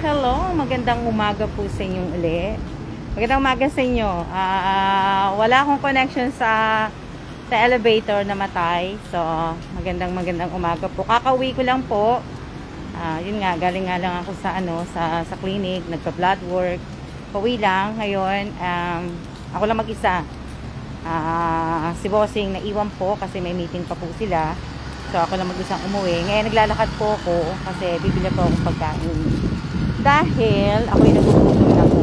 Hello. Magandang umaga po sa inyong uli. Magandang umaga sa inyo. Wala akong connection sa elevator na matay. So, magandang umaga po. Kakauwi ko lang po. Yun nga, galing nga lang ako sa clinic, nagpa-blood work. Pauwi lang ngayon. Ako lang mag-isa. Si Bossing naiwan po kasi may meeting pa po sila. So, ako lang mag-isang umuwi. Ngayon, naglalakad po ako kasi bibili po akong pagkain. Dahil, ako'y nagugutom na po.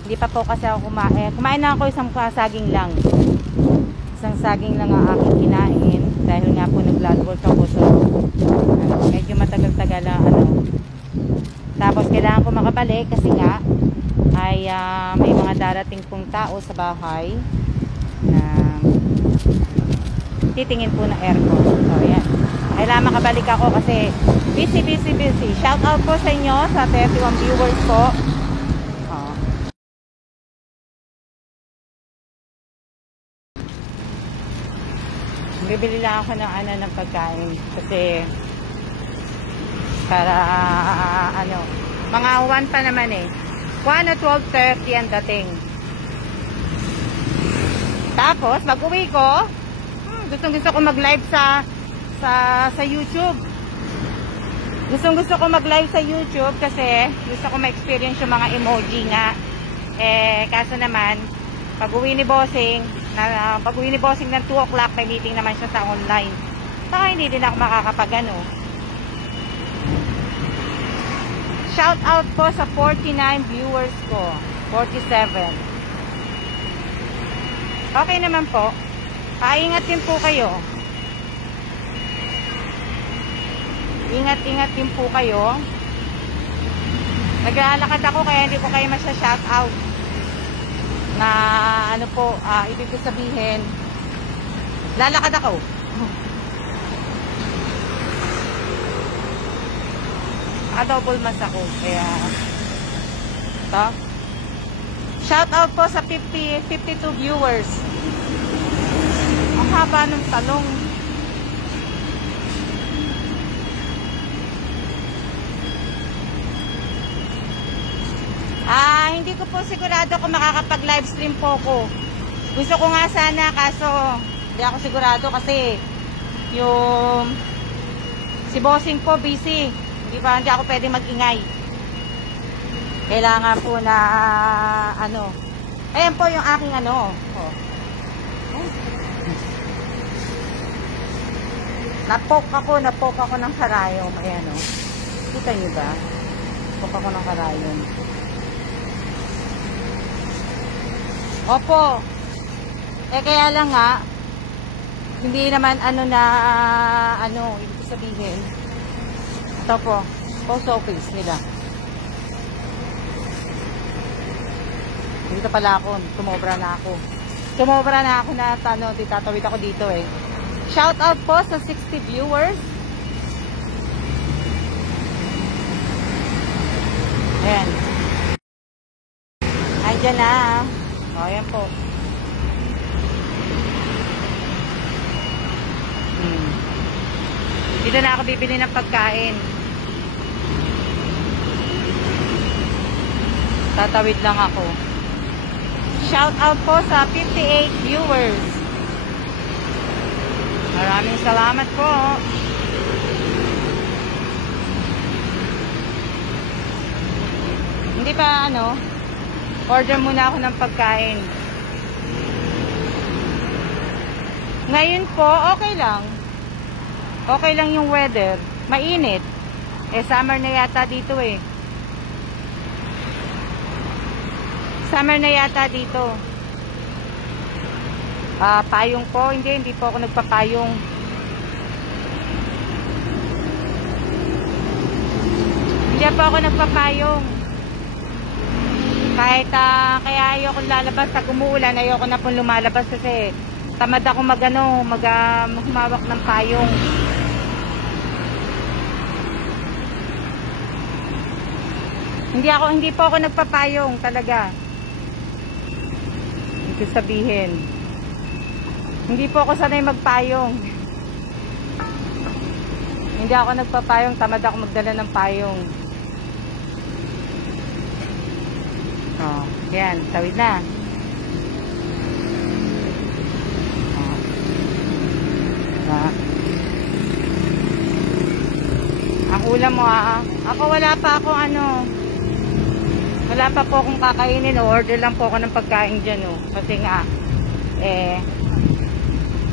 Hindi pa po kasi ako kumain. Kumain na ako isang saging lang. Isang saging lang ang aking kinain. Dahil nga po nag-blood work ako. So, medyo matagal-tagal lang. Tapos, kailangan ko makabalik kasi nga, ay may mga darating pong tao sa bahay na titingin po ng aircon. So, yan. Kailangan makabalik ako kasi busy. Shout out po sa inyo sa 31 viewers po. Bibili lang ako ng pagkain kasi para mga 1 pa naman 1 o 12:30 ang dating. Tapos mag-uwi ko, gusto ko mag-live sa YouTube. Gusto ko mag-live sa YouTube kasi gusto ko ma-experience yung mga emoji nga. Kaso naman, pag-uwi ni Bossing ng 2 o'clock, may meeting naman siya sa online. Saka hindi din ako makakapag-ano. Shout out po sa 49 viewers ko. 47. Okay naman po. Ingat din po kayo. Ingat din po kayo. Naglalakad ako kaya hindi ko kayo masya-shout out. Na ibig ko sabihin, lalakad ako. Double mas ako. Kaya, ito. Shout out po sa 52 viewers. Ang haba ng talong. Hindi ko po sigurado kung makakapag-live stream po ko. Gusto ko nga sana, kaso hindi ako sigurado kasi yung si Bossing po busy. Hindi ako pwede mag-ingay. Kailangan po na ayan po yung aking napoke ako ng karayom. Ayan kita nyo ba? Napoke ako ng karayom. Opo. Kaya lang nga, hindi naman ibig sabihin. Ito po, post office nila. Dito pala ako, tumobra na ako na tatawid ako dito Shout out po sa 60 viewers. Ayan. Ayan na. Ayan po. Dito na ako bibili ng pagkain. Tatawid lang ako. Shout out po sa 58 viewers. Maraming salamat po. Hindi pa order muna ako ng pagkain. Ngayon po, okay lang. Okay lang yung weather. Mainit. Summer na yata dito Summer na yata dito. Payong po. Hindi po ako nagpapayong. Hindi po ako nagpapayong. Kahit kaya ayoko lalabas pag umuulan, ayoko na pong lumalabas kasi tamad ako humawak ng payong. Hindi po ako nagpapayong talaga. Ibig sabihin, hindi po ako sanay magpayong. Hindi ako nagpapayong, tamad ako magdala ng payong. Oh, yan, tawid na. Oh. Diba? Ang ulam mo ako wala pa akong wala pa po akong kakainin. Order lang po ako ng pagkain dyan kasi nga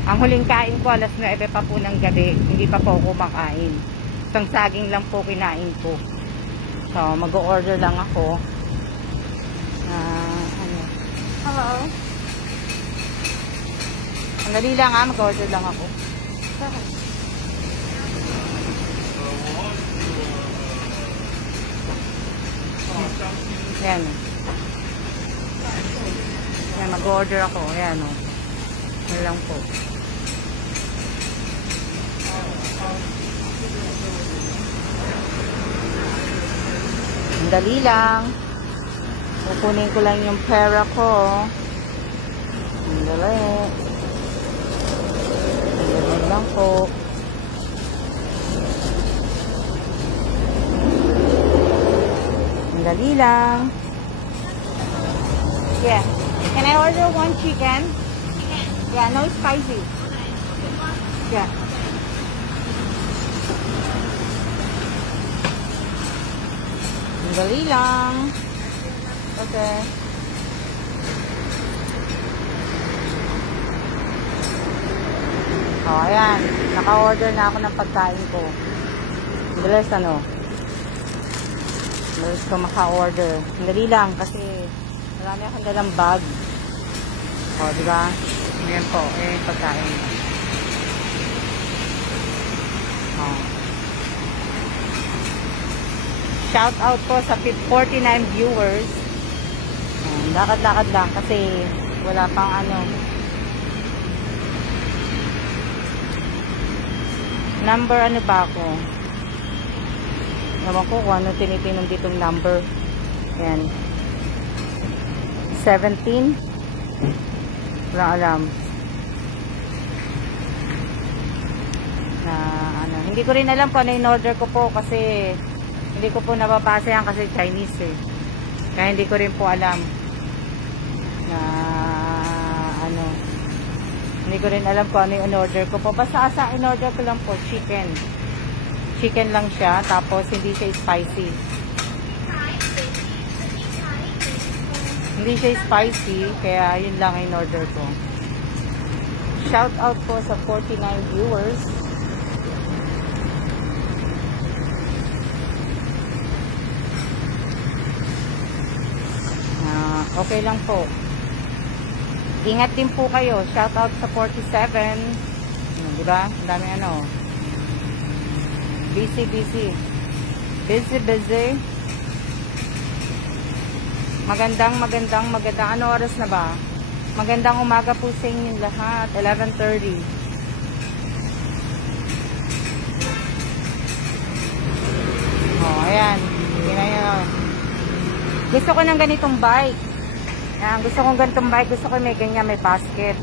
ang huling kain ko alas 9 pa po ng gabi, hindi pa po ako kumakain. Isang saging lang po kinain ko. So mag-order lang ako. Hello. Ang dali lang mag-order lang ako. Yan. Yan, mag-order ako. Yan yan lang po. Ang dali lang. Kukunin ko lang yung pera ko. Ang dali. Ang lang po. Ang dali lang. Yeah. Can I order one chicken? Yeah, no spicy. Yeah. Ang dali lang. Okay. Oh, ayan. Naka-order na ako ng pagkain ko. Bilis bilis ko maka-order. Ang dali lang kasi marami akong dalang bag. Oh, diba? Ayan po. Ayan yung pagkain. Oh. Shout out po sa 49 viewers. Lakad-lakad lang kasi wala pang number ba ako? Naman ko kung ano tinitingnan ditong number. Ayan. 17. Wala alam. Hindi ko rin alam kung ano in order ko po kasi hindi ko po nababasa yan kasi Chinese Kaya hindi ko rin po alam na hindi ko rin alam kung ano yung in-order ko po. Basta asa in-order ko lang po chicken. Chicken lang siya tapos hindi siya spicy. Hindi siya spicy kaya yun lang in-order ko. Shout out po sa 49 viewers. Okay lang po. Ingat din po kayo. Shout out sa 47. Diba? Ang dami busy. Magandang. Ano oras na ba? Magandang umaga po sa inyo lahat. 11:30. Oh, ayan. Tingnan nyo. Gusto ko ng ganitong bike. Gusto kong ganitong bike. Gusto ko may ganyan, may basket.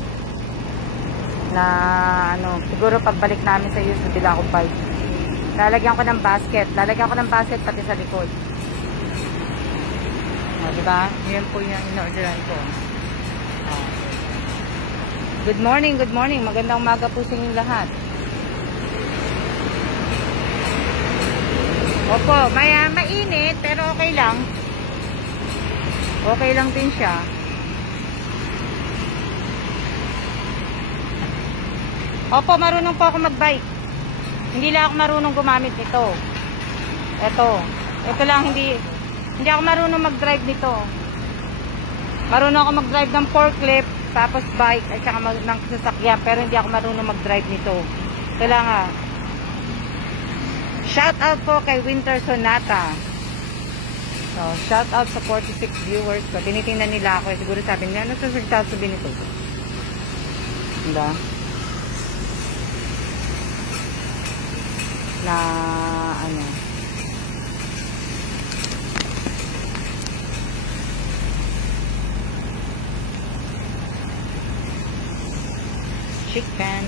Na, siguro pagbalik namin sa US, nabila akong bike. Lalagyan ko ng basket. Pati sa likod. Diba? Yun po yung in-orderan ko. Good morning. Magandang umaga po sa inyo lahat. Opo, mainit, pero okay lang. Okay lang din siya. Opo, marunong po ako mag-bike. Hindi lang ako marunong gumamit nito. Ito lang, hindi ako marunong mag-drive nito. Marunong ako mag-drive ng forklift, tapos bike, at saka ng sasakyan, pero hindi ako marunong mag-drive nito. Ito lang Shout out po kay Winter Sonata. So, shout out sa 46 viewers ko. Tinitingnan nila ako. Siguro sabi niya, ano sa sabi nito? Diba? Na, chicken.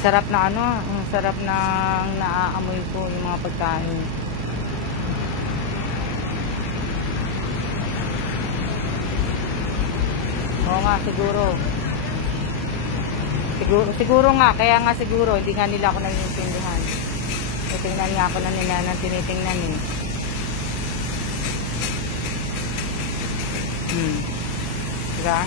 Sarap na ano, ang sarap ng naaamoy ko yung mga pagkain. Oo nga, siguro. Siguro nga, kaya nga siguro, hindi nga nila ako naiintindihan. Tingnan nga ako na nila nang tinitingnan eh. Diba?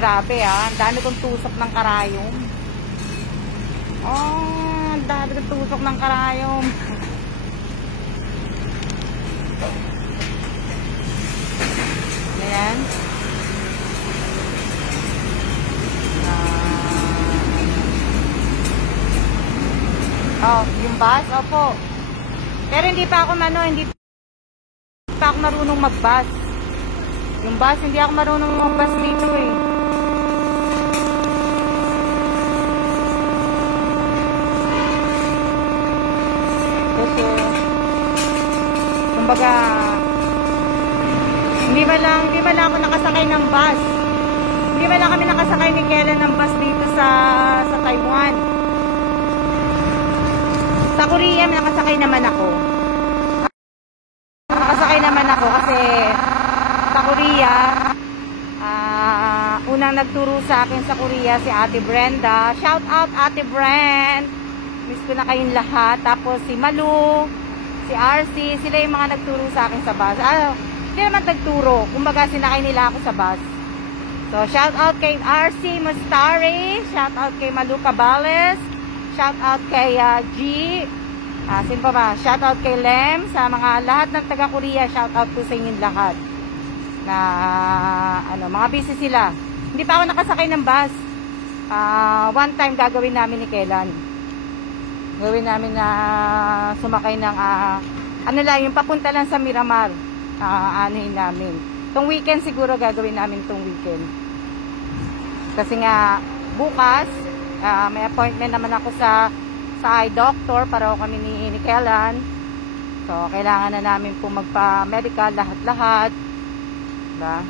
Grabe ang dami kong tusok ng karayom. Oh, ang dami kong tusok ng karayom. Ayan. Yung bus, opo. Pero hindi pa ako hindi pa ako marunong mag-bus. Yung bus, hindi ako marunong mag-bus dito eh. Kasi, kumbaga, hindi ba lang ako nakasakay ng bus. Hindi ba lang kami nakasakay ni Kellen ng bus dito sa Taiwan. Sa Korea, nakasakay naman ako. Nakasakay naman ako kasi sa Korea, unang nagturo sa akin sa Korea si Ate Brenda. Shout out Ate Brand. Miss ko na kayong lahat. Tapos si Malu, si RC, sila yung mga nagturo sa akin sa bus. Hindi naman nagturo. Kumbaga sinakay nila ako sa bus. So shout out kay RC Mustari. Shout out kay Malu Cabales. Shout out kay G. Sino pa ba? Shout out kay Lem. Sa mga lahat ng taga Korea, shout out po sa inyong lahat. Na mga busy sila. Hindi pa ako nakasakay ng bus. One time gagawin namin ni Kellan. Gawin namin na sumakay ng yung papunta lang sa Miramar. Anuhin namin. Tong weekend siguro gagawin namin tong weekend. Kasi nga bukas may appointment naman ako sa eye doctor para kami ni Kellan. So kailangan na namin po magpa-medical lahat-lahat. Diba?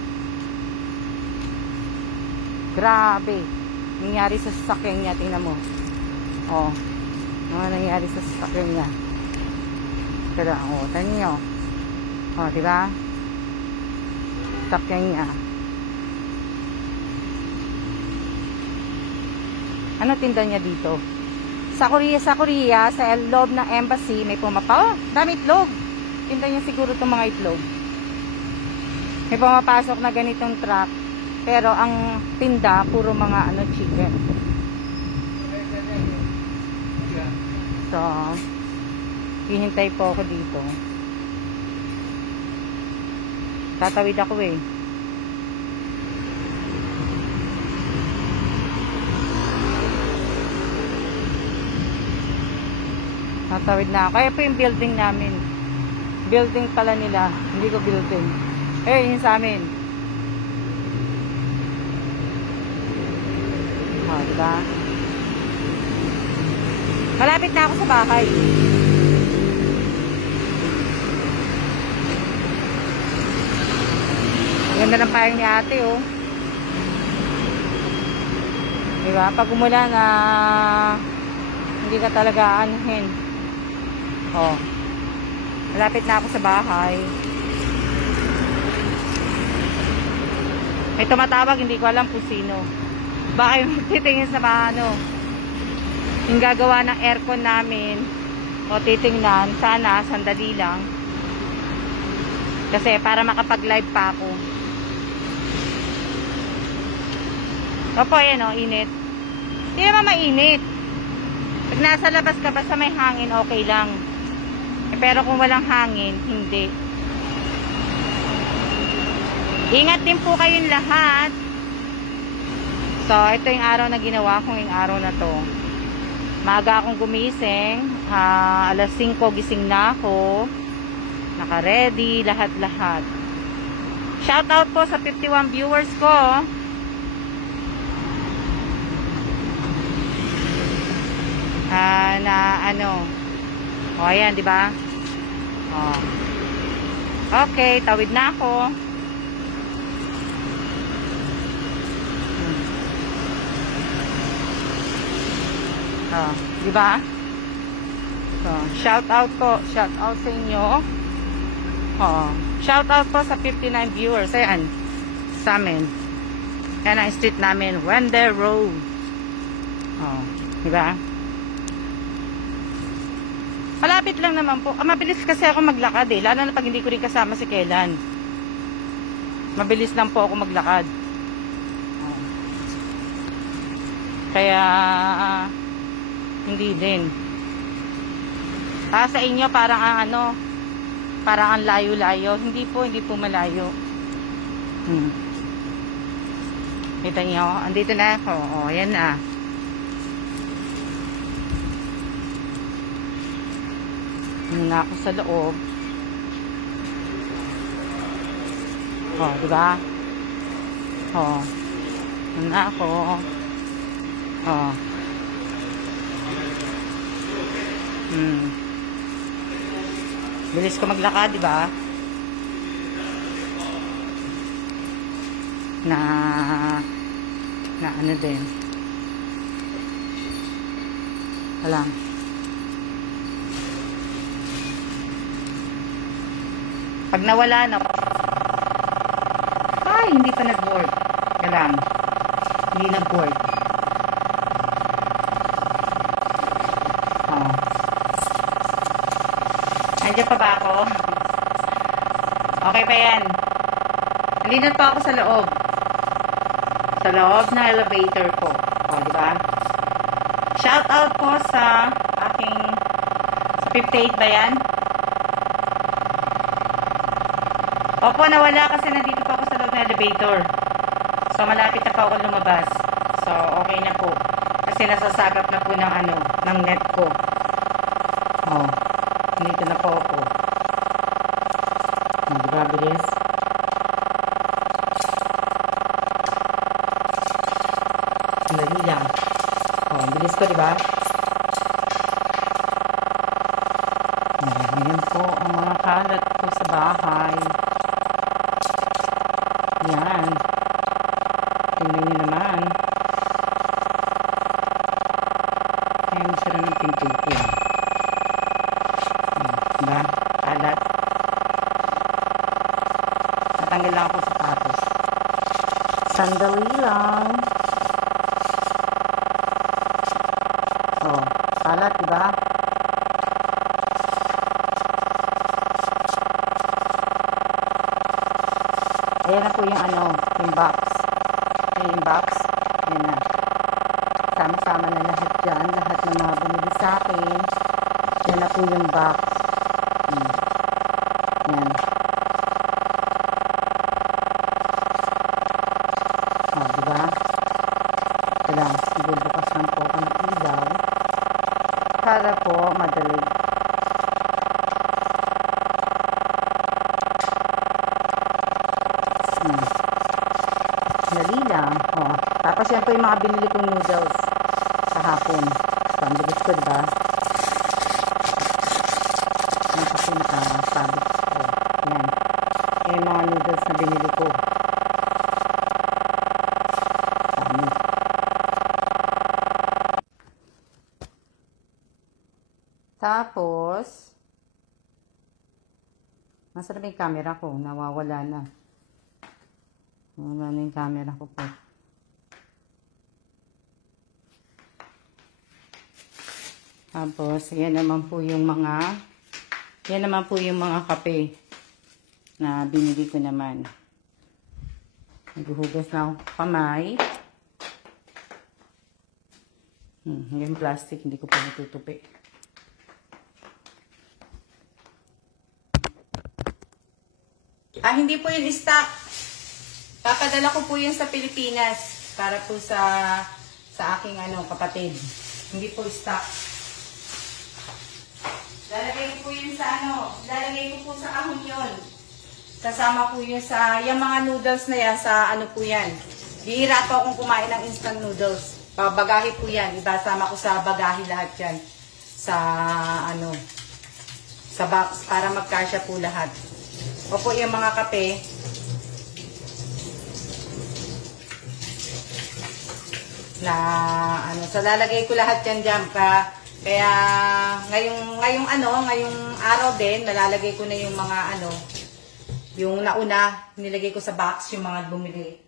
Grabe. Nangyari sa sasakyan niya, tingnan mo. Ano nangyari sa sasakyan niya? Tada, tingnan niyo. Diba? Sasakyan niya. Ano tinda niya dito? Sa Korea, sa loob ng embassy, may pumapa. Dami itlog. Tinda niya siguro itong mga itlog. May pumapasok na ganitong truck. Pero ang tinda, puro mga chicken. So, hihintay po ako dito. Tatawid ako eh. Tatawid na ako. Kaya po yung building namin. Building pala nila. Hindi ko building. Yun sa amin. Diba? Malapit na ako sa bahay. Ganda ng payong ni ate, oh. Diba? Pag umulan na hindi ka talaga anuhin. Malapit na ako sa bahay. May tumatawag, hindi ko alam kung sino. Baka yung titingin sa yung gagawa ng aircon namin. Titingnan. Sana, sandali lang. Kasi para makapag-live pa ako. Opo, yan init. Hindi naman mainit. Pag nasa labas ka, basta may hangin, okay lang. Pero kung walang hangin, hindi. Ingat din po kayong lahat. So, ito yung araw na ginawa kong yung araw na to. Maaga akong gumising. Alas 5 gising na ako. Naka-ready, lahat-lahat. Shout out po sa 51 viewers ko. Na ano. O, ayan, di ba? O. Okay, tawid na ako. O, di ba? So, shout out po. Shout out sa inyo. O, shout out po sa 59 viewers. Ayan, sa amin. Yan ang street namin, Wender Road. O, di ba? Malapit lang naman po. Mabilis kasi ako maglakad eh. Lalo na pag hindi ko rin kasama si Kelan. Mabilis lang po ako maglakad. Kaya, hindi din. Sa inyo, parang ang ano, parang ang layo-layo. Hindi po malayo. Kita niyo, andito na ako. O, yan na. Na ako sa loob. Oh, di ba? Oh. Na ako. Oh. Bilis ko maglakad, di ba? Na ano din. Alam. Pag nawala na, ay, hindi pa nag-work. Kailang, hindi nag-work. Oh. Andiyan pa ba ako? Okay pa yan. Nandito pa ako sa loob. Sa loob ng elevator ko. O, diba? Shout out po sa aking, sa 58 ba yan? Opo, nawala kasi nandito pa ako sa loob ng elevator. So, malapit na pa ako lumabas. So, okay na po. Kasi nasasagap na po ng ano, ng net ko. Oh, dito na po ako. Oh, diba, bilis? Dali lang. Oh, bilis ko, diba? Ayan po ang mga kalat ko sa bahay. Yan. Tingnan nyo naman. Kaya masara ng pinto ko. Diba? Kalat. Natanggal lang ako sa sapatos. Sandali lang. Oh, kalat, diba? Ayan na po yung ano, yung box. Yung box. Ayan na. Sama-sama na lahat dyan. Lahat ng mga bumili sa akin. Ayan na po yung box. Ayan. O, diba? Ito lang. Bubukas lang po ako ng ilaw. Para po madali. Dali lang. Oh. Tapos yan po yung mga binili kong noodles sa hapon. So, ang bilis ko, diba? Yan kasi nakasabit ko. Yan. Yan yung mga noodles na binili ko. Dami. Tapos, nasa na yung camera ko? Nawawala na. Wala na yung camera ko po. Tapos, yan naman po yung mga kape na binili ko naman. Naghuhugas na ako kamay. Yung plastic, hindi ko pa natutupi. Hindi po yun stock. Papadala ko po yun sa Pilipinas para po sa aking kapatid. Hindi po stock. Lalagay ko po yun sa lalagay ko po sa ahon yun. Kasama po yun sa, yung mga noodles na yan, sa ano po yan. Bihira po akong kumain ng instant noodles. Bagahe po yan. Ibasama ko sa bagahe lahat yan. Sa ano, sa box para magkasya po lahat. O po yung mga kape. Na ano, so lalagay ko lahat yan dyan kaya ngayong araw din nalalagay ko na yung mga ano, yung nauna nilagay ko sa box yung mga bumili.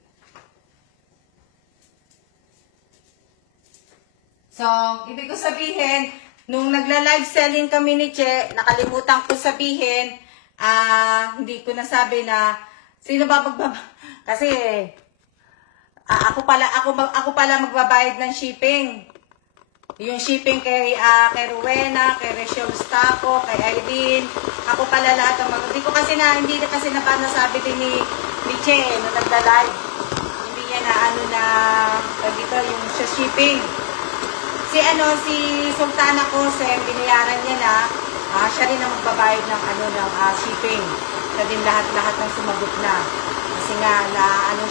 So, ibig ko sabihin, nung nagla-live selling kami ni Che, nakalimutan ko sabihin, hindi ko nasabi na sino ba kasi ako pala magbabayad ng shipping. Yung shipping kay Rowena, kay Rachel Staco, kay Irene, ako pala lahat ng mga, hindi kasi nasabi din ni Che nung nagla-live. Hindi niya na dito yung sa shipping. Si Sultana Kosem, binayaran niya na, siya rin ang magbabayad ng shipping. Siya din lahat ng sumagot na. Kasi nga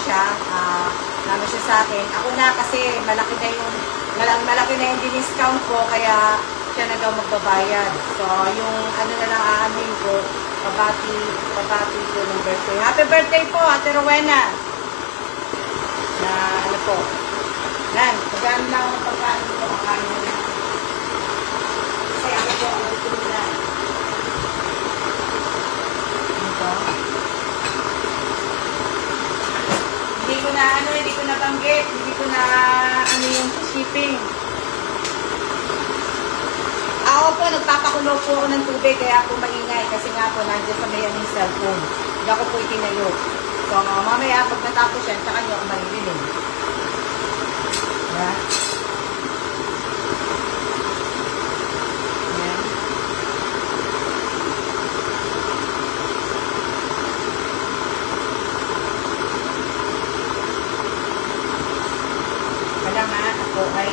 siya sa akin. Ako na kasi malaki na yung discount ko kaya siya na daw magbabayad. So yung na lang aanhin ko, pabati ko ng birthday. Happy birthday po, Ate Rowena. Na po. Nan, magkano lang ang pagkain ko ang kanin. Kasi ako po ang tutulog na. Ito. Hindi ko na banggit, hindi ko na yung shipping. Ako po, nagpapakulo po ako ng tubig, kaya ako maingay, kasi nga po, nandiyan sa may aming cellphone. Hindi ako po itinayo. So, mamaya, pag natapos yan, tsaka nyo ako maririnig. Diba? Yan. Kaya nga, ako ay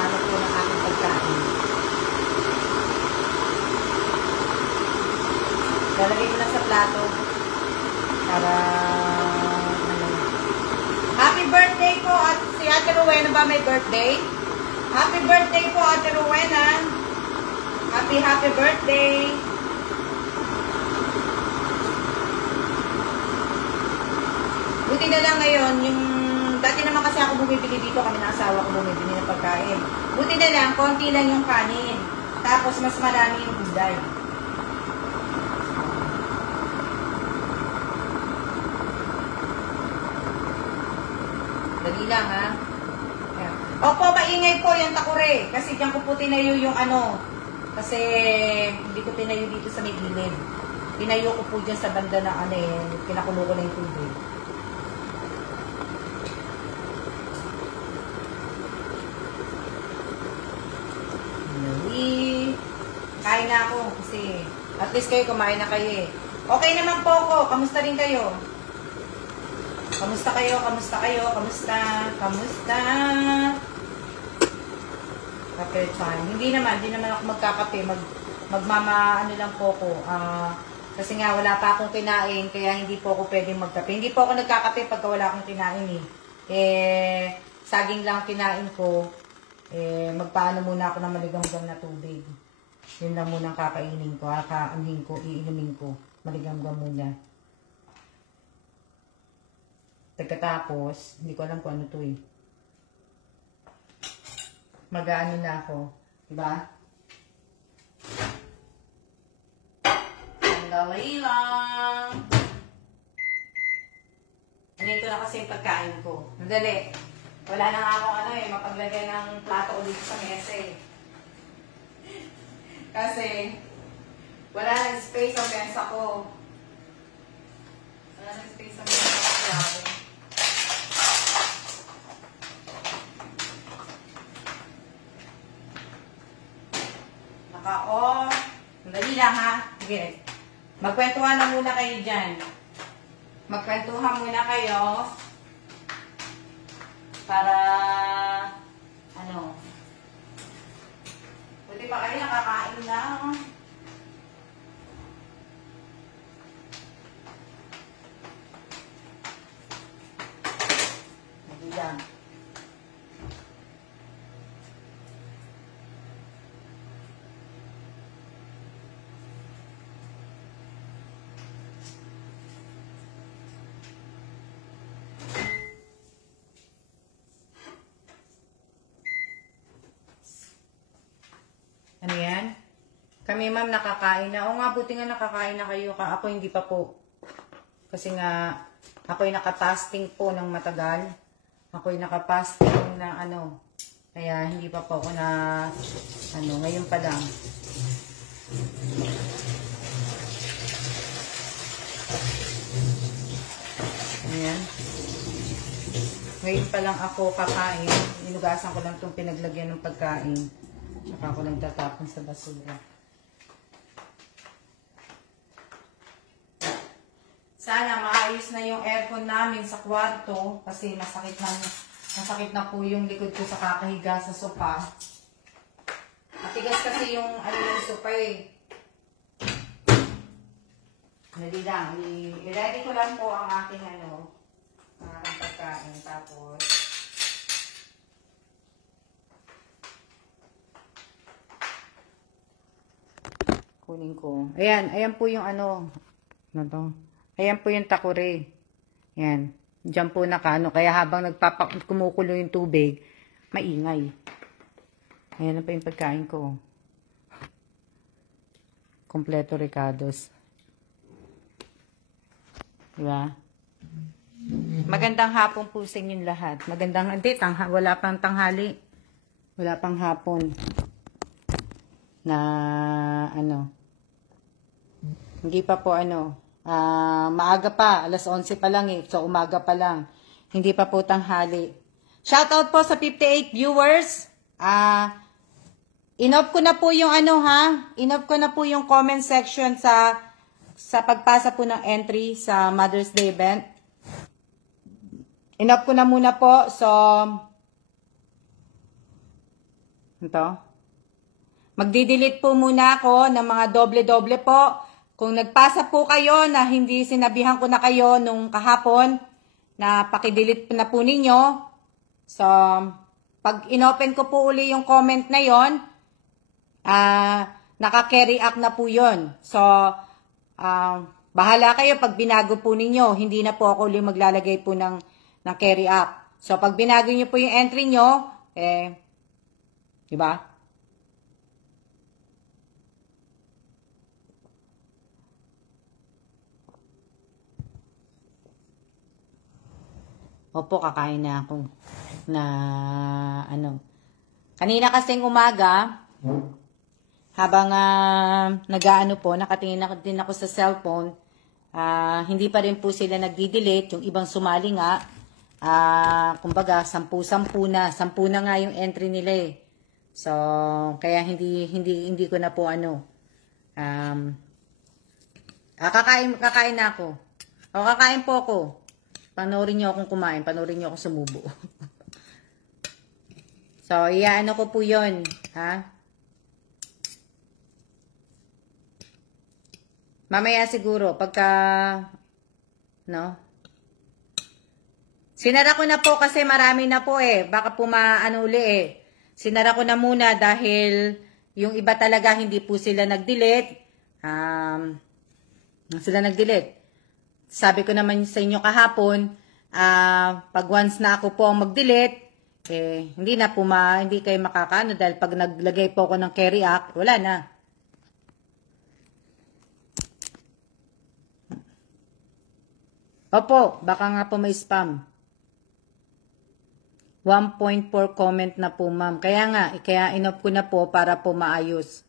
ano po ng aking pagkain. Lalagay ko lang sa plato para happy birthday po at si Ate Rowena ba may birthday? Happy birthday po Ate Rowena. Happy birthday. Buti na lang ngayon yung dati naman kasi ako bumibili dito, kami ng asawa ko bumibili ng pagkain. Buti na lang, konti lang yung kanin. Tapos mas marami yung gulay. Dali lang ha. Ayan. Opo, maingay po yung takure. Kasi diyan ko po tinayo yung kasi hindi ko tinayo dito sa may gilid. Tinayo ko po dyan sa banda na pinakulo ko na yung tubig. Kain na ako kasi at least kayo kumain na kayo eh. Okay naman po ako. Kamusta rin kayo? Kamusta kayo? Kamusta? Kape time. Hindi naman ako magkakape. Lang po ako. Kasi nga wala pa akong kinain kaya hindi po ako pwedeng magkape. Hindi po ako nagkakape pagka wala akong kinain eh. Saging lang kinain ko. Magpaano muna ako ng maligamgam na tubig. Yun lang muna ang kakainin ko. Iinumin ko. Maligamgam muna. Pagkatapos, hindi ko alam kung ano to eh. Mag-ano na ako. Diba? Sandali lang. Ganito na kasi yung pagkain ko. Madali. Wala na nga akong mapaglagay ng plato ko dito sa mesa eh. Kasi, wala nang space sa mesa ko. Wala nang space sa mesa ko. Naka-off. Madali lang ha. Sige. Magkwentuhan na muna kayo dyan. Magkwentuhan muna kayo. Para, buti pa kayo nakakain lang. Kami ma'am nakakain na. O nga, buti nga nakakain na kayo. Ako hindi pa po. Kasi nga, ako'y nakapasting po ng matagal. Ako'y nakapasting na ano. Kaya hindi pa po ako na, ano, ngayon pa lang. Ayan. Ngayon pa lang ako kakain. Inugasan ko lang itong pinaglagyan ng pagkain. Saka ako nagtatapon sa basura. Sana maayos na yung aircon namin sa kwarto kasi masakit na po yung likod ko sa kakahiga sa sopa. Matigas kasi yung ano yung sopa eh. Dali lang. I-ready ko lang po ang aking ano, ang pagkain. Tapos kunin ko. Ayan po yung ano to. Ayan po yung takore. Ayan. Diyan po nakaano. Kaya habang kumukulo yung tubig, maingay. Ayan na pa yung pagkain ko. Kompleto Ricardos. Diba? Magandang hapon po sa inyong lahat. Hindi, wala pang tanghali. Wala pang hapon. Na, ano. Hindi pa po ano. Maaga pa, alas 11 pa lang eh. So, umaga pa lang. Hindi pa po tanghali. Shoutout po sa 58 viewers. Inoff ko na po yung ano ha. Inoff ko na po yung comment section sa pagpasa po ng entry sa Mother's Day event. Inoff ko na muna po. So, ito. Magdi-delete po muna ako ng mga doble-doble po. Kung nagpasa po kayo na hindi sinabihan ko na kayo nung kahapon, na pakidelete na po ninyo. So, pag inopen ko po uli yung comment na yon, naka-carry up na po yon. So, bahala kayo pag binago po ninyo. Hindi na po ako uli maglalagay po ng carry up. So, pag binago nyo po yung entry nyo, diba? Opo, kakain na ako. Na, ano. Kanina kasing umaga, habang nag-aano po, nakatingin din ako sa cellphone, hindi pa rin po sila nagdi-delete. Yung ibang sumali nga, kumbaga, 10 na. 10 na nga yung entry nila eh. So, kaya hindi ko na po ano. Kakain na ako. O, kakain po ako. Panoorin niyo akong kumain. Panoorin niyo akong sumubo. So, iyaano ko po yun. Ha? Mamaya siguro, pagka, no? Sinara ko na po kasi marami na po eh. Baka po maano uli eh. Sinara ko na muna dahil yung iba talaga hindi po sila nag-delete. Sila nag-delete. Sabi ko naman sa inyo kahapon, pag once na ako po ang mag-delete, hindi na po hindi kayo makakaano dahil pag naglagay po ako ng carry up, wala na. Opo, baka nga po may spam. 1.4 comment na po, ma'am. Kaya inoff ko na po para po maayos.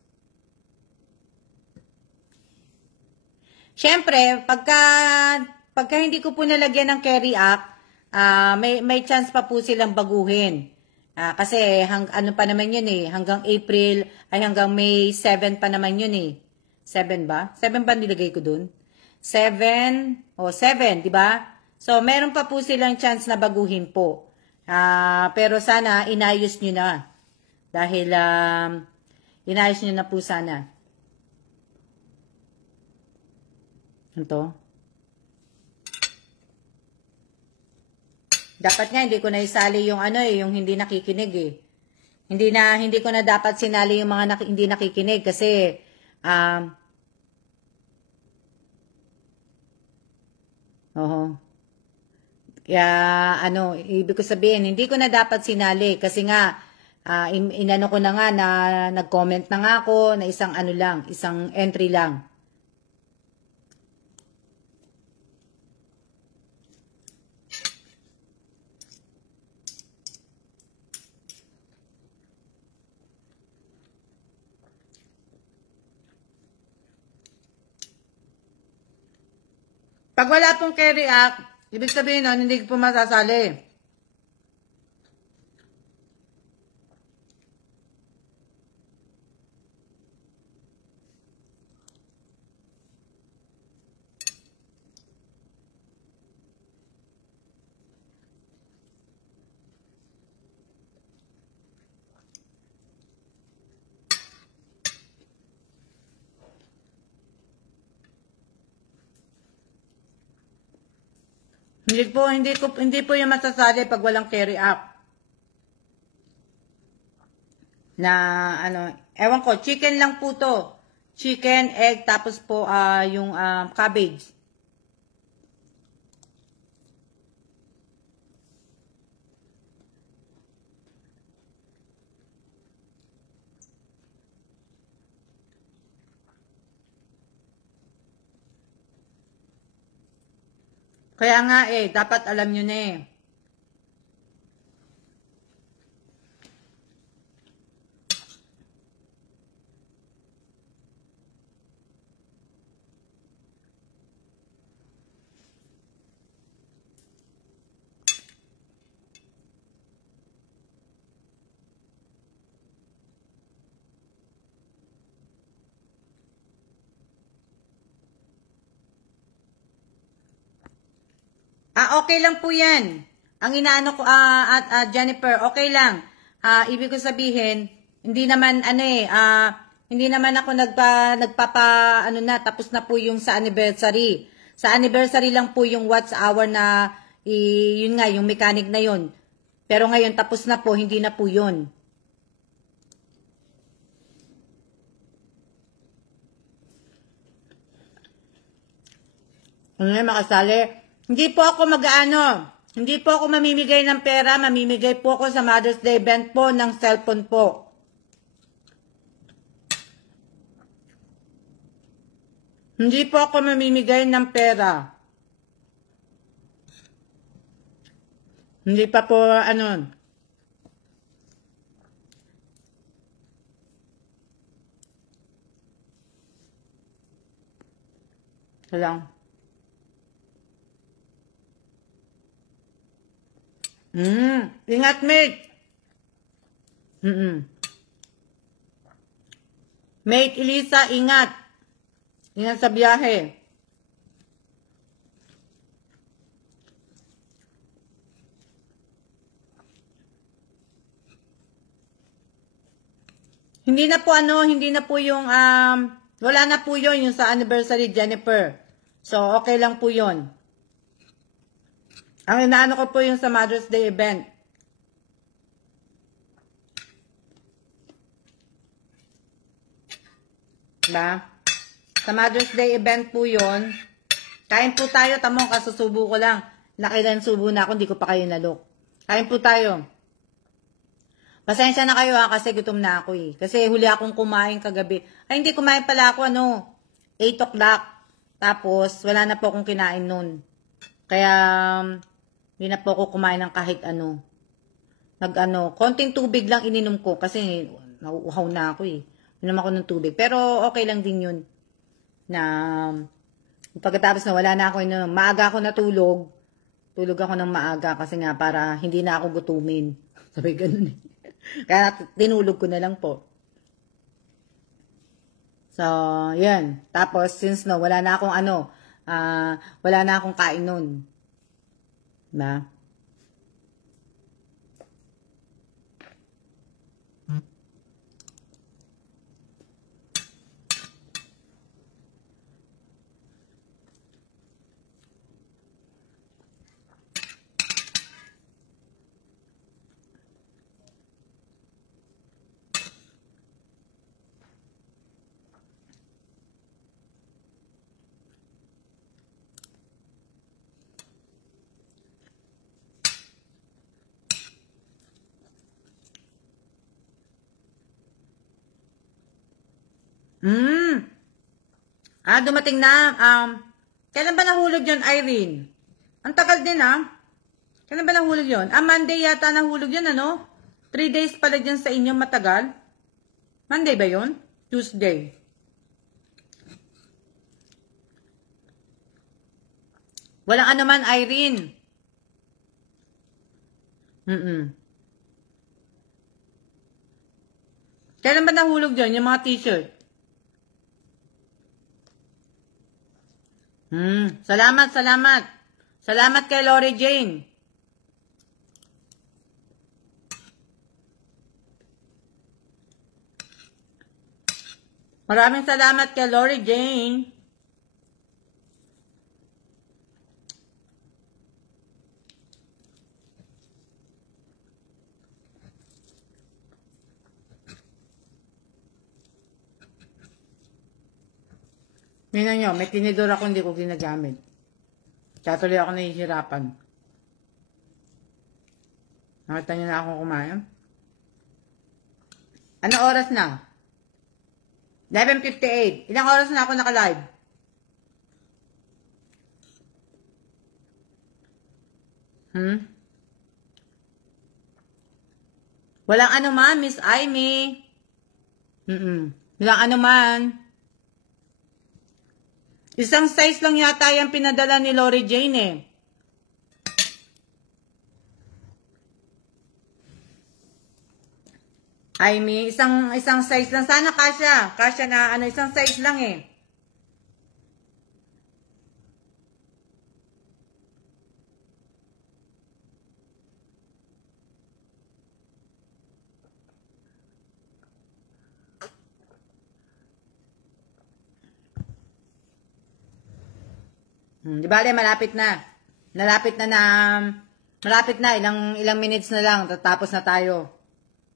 Siyempre, pagka hindi ko po nalagyan ng carry up, may chance pa po silang baguhin. Kasi ano pa naman yun eh, hanggang May 7 pa naman yun eh. 7 ba? 7 ba nilagay ko dun? 7, 7, di ba? So, meron pa po silang chance na baguhin po. Pero sana, inayos nyo na. Dahil, inayos nyo na po sana. Ito. Dapat nga, hindi ko na isali yung yung hindi nakikinig eh. Hindi ko na dapat sinali yung mga hindi nakikinig kasi, kaya, ibig ko sabihin, hindi ko na dapat sinali kasi nga, Inano ko na nga na nag-comment na nga ako na isang ano lang, isang entry lang. Pag wala pong carry act, ibig sabihin nun, hindi po masasali. Hindi po yung masasali pag walang carry up. Na ano, ewan ko, chicken lang po to. Chicken, egg, tapos po yung cabbage. Kaya nga dapat alam nyo na eh. Okay lang po yan. Ang inaano ko, Jennifer, okay lang. Ibig ko sabihin, hindi naman, hindi naman ako tapos na po yung sa anniversary. Sa anniversary lang po yung watch hour na, yun nga, yung mechanic na yun. Pero ngayon, tapos na po, hindi na po yun. Ano na, makasali? Hindi po ako hindi po ako mamimigay ng pera, mamimigay po ako sa Mother's Day event po ng cellphone po. Hindi po ako mamimigay ng pera. Hindi pa po, Ito lang. Ingat, mate. Mate Elisa, ingat. Ingat sa biyahe. Hindi na po yung, wala na po yun, yung sa anniversary, Jennifer. So, okay lang po yun. Ang inaano ko po yung sa Mother's Day event. Diba? Sa Mother's Day event po yun. Kain po tayo. Tamo, kasusubo ko lang. Nakailan subo na ako, hindi ko pa kayo nalok. Kain po tayo. Pasensya na kayo kasi gutom na ako eh. Kasi huli akong kumain kagabi. Ay, hindi kumain pala ako 8 o'clock. Tapos, wala na po akong kinain nun. Kaya, hindi na po ako kumain ng kahit ano. Konting tubig lang ininom ko kasi nauuhaw na ako eh. Inom ako ng tubig. Pero okay lang din yun. Na pagkatapos na wala na ako, maaga ako natulog. Tulog ako ng maaga kasi nga para hindi na ako gutumin. Sabi ganun eh. Kaya tinulog ko na lang po. So, yan. Tapos, since wala na akong wala na akong kain nun. Diba? Dumating na. Kailan ba nahulog yun, Irene? Ang tagal din, Kailan ba nahulog yun? Monday yata nahulog yun, ano? 3 days pala dyan sa inyo, matagal. Monday ba yun? Tuesday. Walang ano man, Irene. Kailan ba nahulog yun, yung mga t-shirt? Salamat, salamat. Salamat kay Lori Jane. Maraming salamat kay Lori Jane. Tingnan nyo, may tinidor ako hindi ko ginagamit. Kaya tuloy ako nahihirapan. Nakita nyo na akong kumain. Ano oras na? 11:58. Ilang oras na ako naka-live? Walang ano man, Miss Amy. Walang ano man. Isang size lang yata yung pinadala ni Lori Jane eh. Amy, isang size lang. Sana kasya. Kasya na ano, isang size lang eh. Di ba, malapit na. Malapit na. Ilang minutes na lang. Tapos na tayo.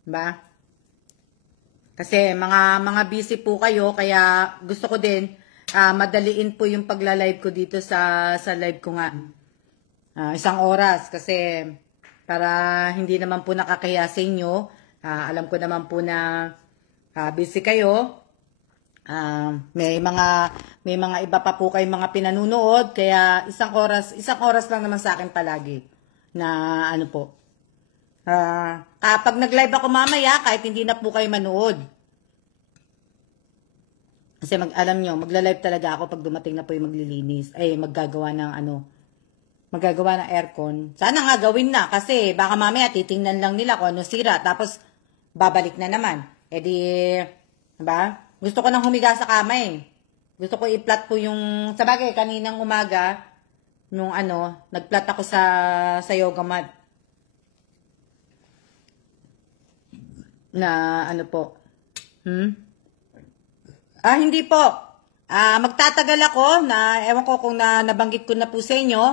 Di ba? Kasi mga busy po kayo. Kaya gusto ko din madaliin po yung pagla-live ko dito sa live ko nga. 1 oras. Kasi para hindi naman po nakakaya sa inyo. Alam ko naman po na busy kayo. May mga iba pa po kayong mga pinanunood, kaya 1 oras lang naman sa akin palagi na ano po. Kapag nag-live ako mamaya, kahit hindi na po kayo manood. Kasi alam nyo, magla-live talaga ako pag dumating na po yung maglilinis. Ay, maggagawa ng aircon. Sana nga gawin na, kasi baka mamaya titingnan lang nila kung ano sira, tapos babalik na naman. E di, diba? Gusto ko nang humiga sa kama eh. Gusto ko i-plot po yung, sabagay, kaninang umaga, nung nag-plot ako sa yoga mat. Na ano po. Hindi po. Magtatagal ako na, ewan ko kung nabanggit ko na po sa inyo.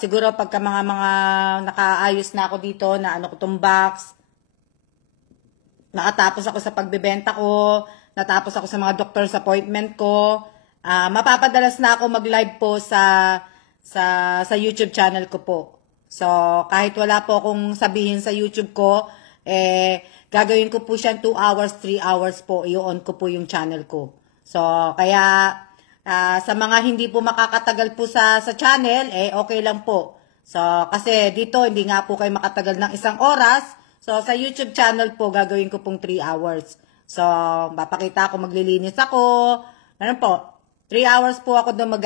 Siguro pagka mga nakaayos na ako dito, na ko tong box, nakatapos ako sa pagbebenta ko, natapos ako sa mga doctor's appointment ko, mapapadalas na ako mag-live po sa YouTube channel ko po. So, kahit wala po akong sabihin sa YouTube ko, gagawin ko po siya 2 hours, 3 hours po, i-on ko po yung channel ko. So, kaya, sa mga hindi po makakatagal po sa channel, okay lang po. So, kasi dito, hindi nga po kayo makatagal ng 1 oras. So, sa YouTube channel po, gagawin ko pong 3 hours. So, papakita ko, maglilinis ako. Ano po? 3 hours po ako doon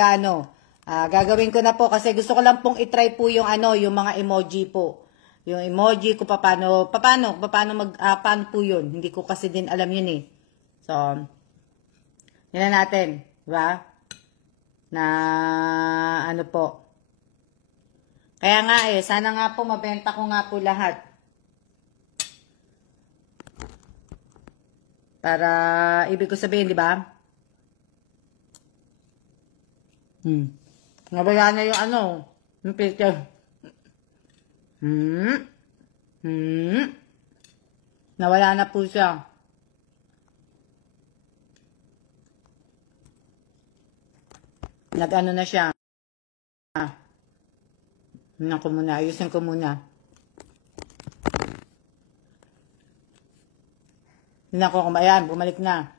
gagawin ko na po kasi gusto ko lang pong itry po yung yung mga emoji po. Yung emoji ko, paano po yun. Hindi ko kasi din alam yun eh. So, yun na natin. Diba? Na, ano po. Kaya nga sana nga po, mabenta ko nga po lahat. Para, ibig ko sabihin, di ba? Nawala na yung yung picture. Nawala na po siya. Nag-ano na siya. Ayusin ko muna. Tingnan ko kung ayan, bumalik na.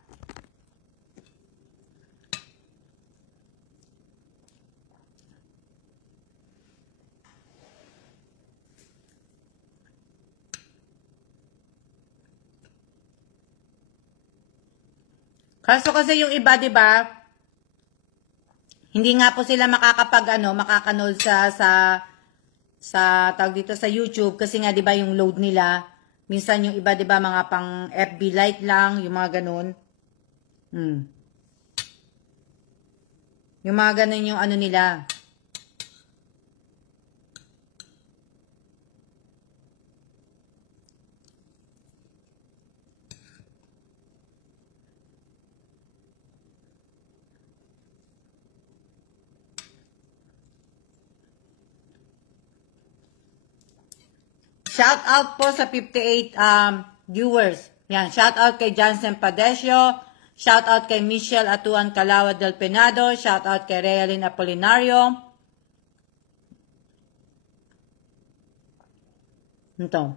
Kaso kasi yung iba, di ba, hindi nga po sila makakanood sa tawag dito sa YouTube kasi nga 'di ba yung load nila, minsan yung iba 'di ba mga pang FB Lite lang, yung mga ganun. Yung mga ganun yung ano nila. Shout out po sa 58 viewers. Yan, shout out kay Jansen Padesio, shout out kay Michelle Atuan Calao del Penado, shout out kay Realin Apolinario. Ito.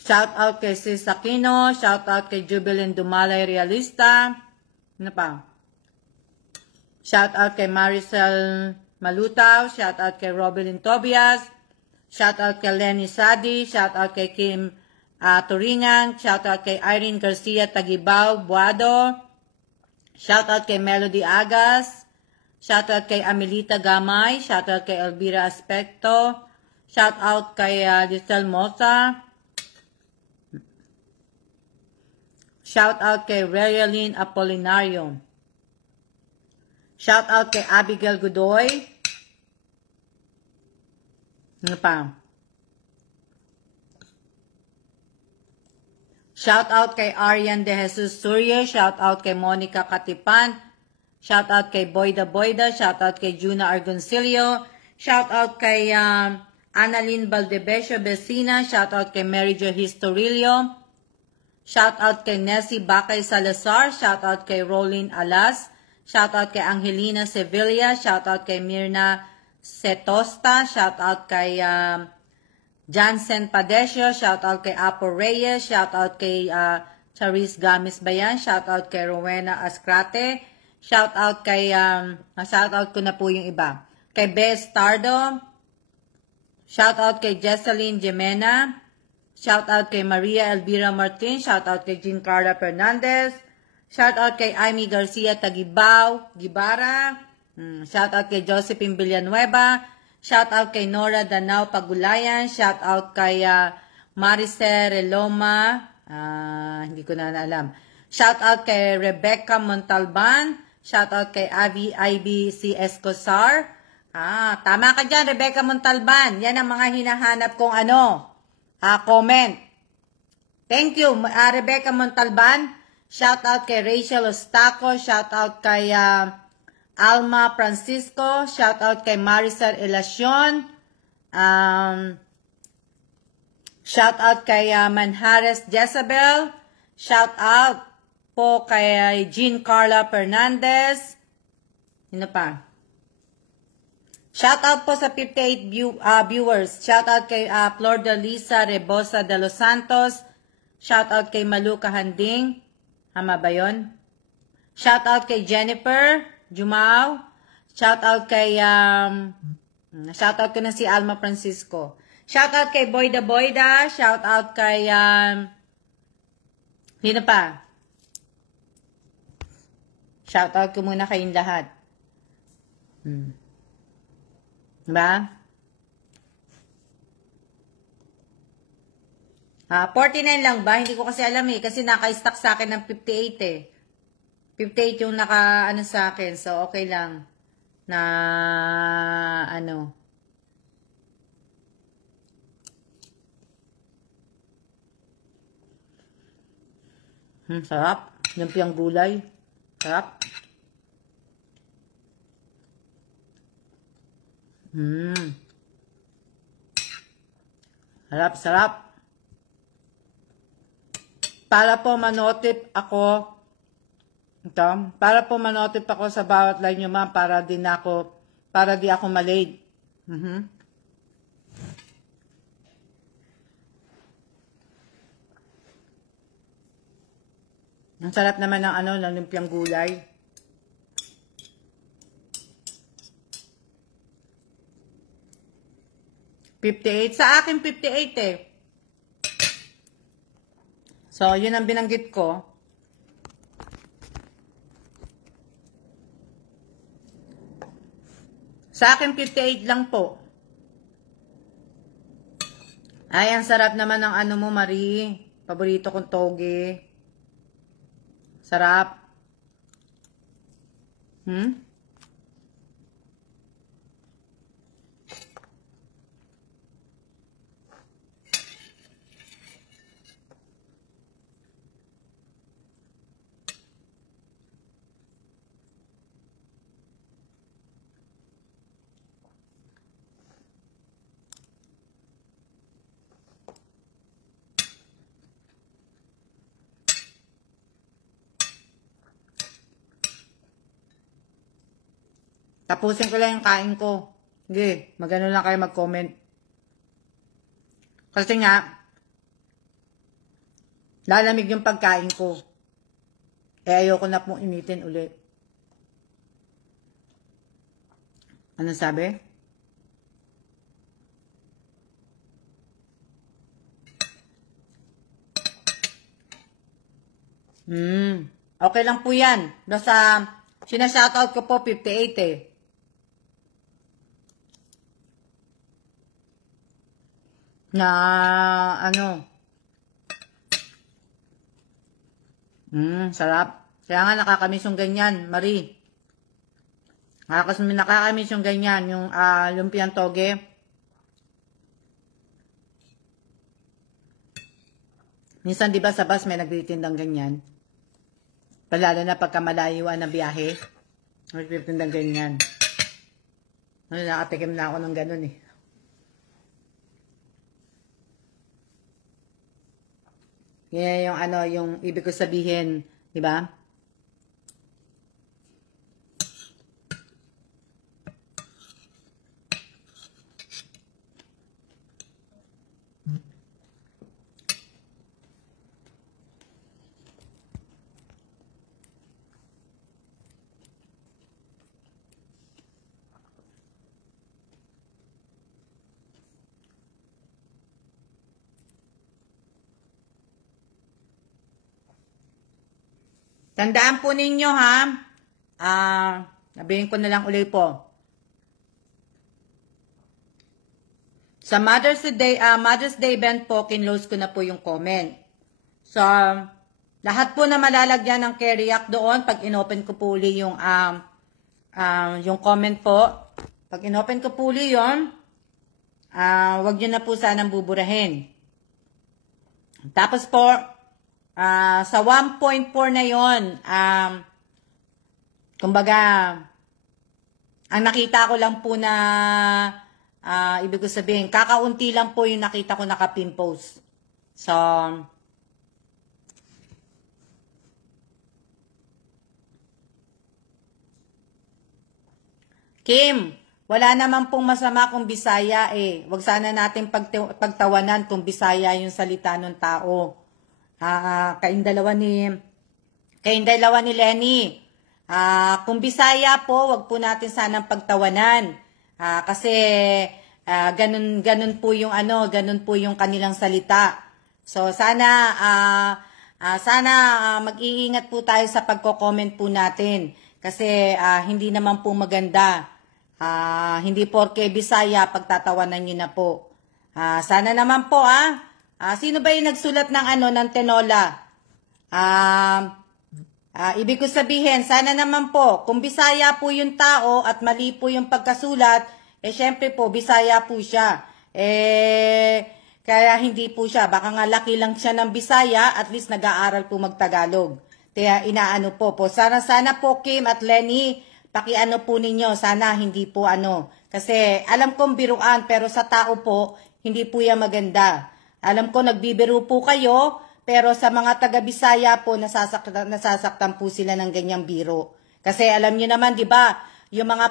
Shout out kay Sis Aquino, shout out kay Jubilin Dumalay Realista. Ano pa? Shout out kay Maricel Malutaw, shout out kay Robelin Tobias, shout out kay Lenny Sadi, shout out kay Kim Turingan, shout out kay Irene Garcia Tagibao Buado, shout out kay Melody Agas, shout out kay Amelita Gamay, shout out kay Elvira Aspecto, shout out kay Giselle Mosa, shout out kay Realin Apolinario. Shout out kay Abigail Godoy. Ano pa? Shout out kay Arian De Jesus Surya. Shout out kay Monica Katipan. Shout out kay Boyda Boyda. Shout out kay Juna Argoncillo. Shout out kay Annalyn Valdebesio Besina. Shout out kay Mary Jo Historilio. Shout out kay Nessie Bakay Salazar. Shout out kay Rolin Alas. Shout out kay Angelina Sevilla. Shout out kay Mirna Setosta. Shout out kay Jansen Padesio. Shout out kay Apo Reyes. Shout out kay Charis Gamis Bayan. Shout out kay Rowena Ascrate. Shout out kay shout out ko na po yung iba. Kay Bess Tardo. Shout out kay Jesseline Jimena. Shout out kay Maria Elvira Martin. Shout out kay Jean Carla Fernandez. Shout out kay Amy Garcia Tagibao Gibara. Shout out kay Josephine Villanueva. Shout out kay Nora Danao Pagulayan. Shout out kay Maricel Reloma. Hindi ko na alam. Shout out kay Rebecca Montalban. Shout out kay IBC Escosar. Tama ka dyan, Rebecca Montalban. Yan ang mga hinahanap kong comment. Thank you, Rebecca Montalban. Shout out kay Rachel Ostaco. Shout out kay Alma Francisco. Shout out kay Maricel Elacion. Shout out kay Manhares Jezebel. Shout out po kay Jean Carla Fernandez. Ano pa? Shout out po sa 58 viewers. Shout out kay Flor de Lisa Rebosa de los Santos. Shout out kay Malu Kahanding. Tama ba yun? Shout out kay Jennifer Jumao. Shout out kay shout out ko na si Alma Francisco. Shout out kay Boyda Boyda. Shout out kay sino pa? Shout out ko muna kayong lahat. Diba? 49 lang ba? Hindi ko kasi alam kasi naka-stack sa akin ng 58 58 yung naka sa akin. So, okay lang. Na sarap. Lumpiang gulay. Sarap. Sarap, sarap. Para po manotip ako, para po manotip ako sa bawat line nyo, ma'am, para di ako malate. Ang sarap naman ng ng lumpiang gulay. 58. Sa akin, 58 eh. So, yun ang binanggit ko. Sa akin, 58 lang po. Ay, ang sarap naman ng ano mo, Marie. Paborito kong toge. Sarap. Tapusin ko lang yung kain ko. Sige, magano lang kayo mag-comment. Kasi nga, lalamig yung pagkain ko. Eh, ayoko na pong initin ulit. Ano sabi? Okay lang po yan. Basta, sinashoutout ko po 58 eh. Na ano. Sarap. Kaya nga nakakamiss yung ganyan, Marie. Nakakamiss yung ganyan, yung lumpiang toge. Minsan 'di ba sa bus may nagtitindang ganyan. Lalo na pagka malayuan na biyahe. Nagtitindang ganyan. Nakatikim na ako ng ganun eh. Yan yung ano, yung ibig ko sabihin, di ba? Tandaan po ninyo ha, sabihin ko na lang ulit po. Sa Mother's Day event po, kinlose ko na po yung comment. So, lahat po na malalagyan ng Keriak doon, pag inopen ko po uli yung comment po. Pag inopen ko po uli yun, wag nyo na po sanang buburahin. Tapos po, sa 1.4 na yon, kumbaga, ang nakita ko lang po na, ibig ko sabihin, kakaunti lang po yung nakita ko naka-pin-post. So, Kim, wala naman pong masama kung Bisaya eh. Wag sana natin pagtawanan kung Bisaya yung salita ng tao. Kayong dalawa ni Lenny. Kung Bisaya po, wag po natin sanang pagtawanan. Kasi ganun po yung ganun po yung kanilang salita. So sana mag-iingat po tayo sa pagko-comment po natin kasi hindi naman po maganda. Hindi porke Bisaya pagtatawanan niyo na po. Sana naman po sino ba yung nagsulat ng tinola? Ibig ko sabihin, sana naman po, kung Bisaya po yung tao at mali po yung pagkasulat, syempre po, Bisaya po siya. Kaya hindi po siya. Baka nga laki lang siya ng Bisaya, at least nag-aaral po magtagalog. Kaya inaano po. Sana po, Kim at Lenny, pakiano po ninyo. Sana hindi po Kasi alam kong biruan, pero sa tao po, hindi po yan maganda. Alam ko nagbibiro po kayo, pero sa mga taga-Bisaya po, nasasaktan po sila ng ganyang biro. Kasi alam niyo naman, di ba, yung mga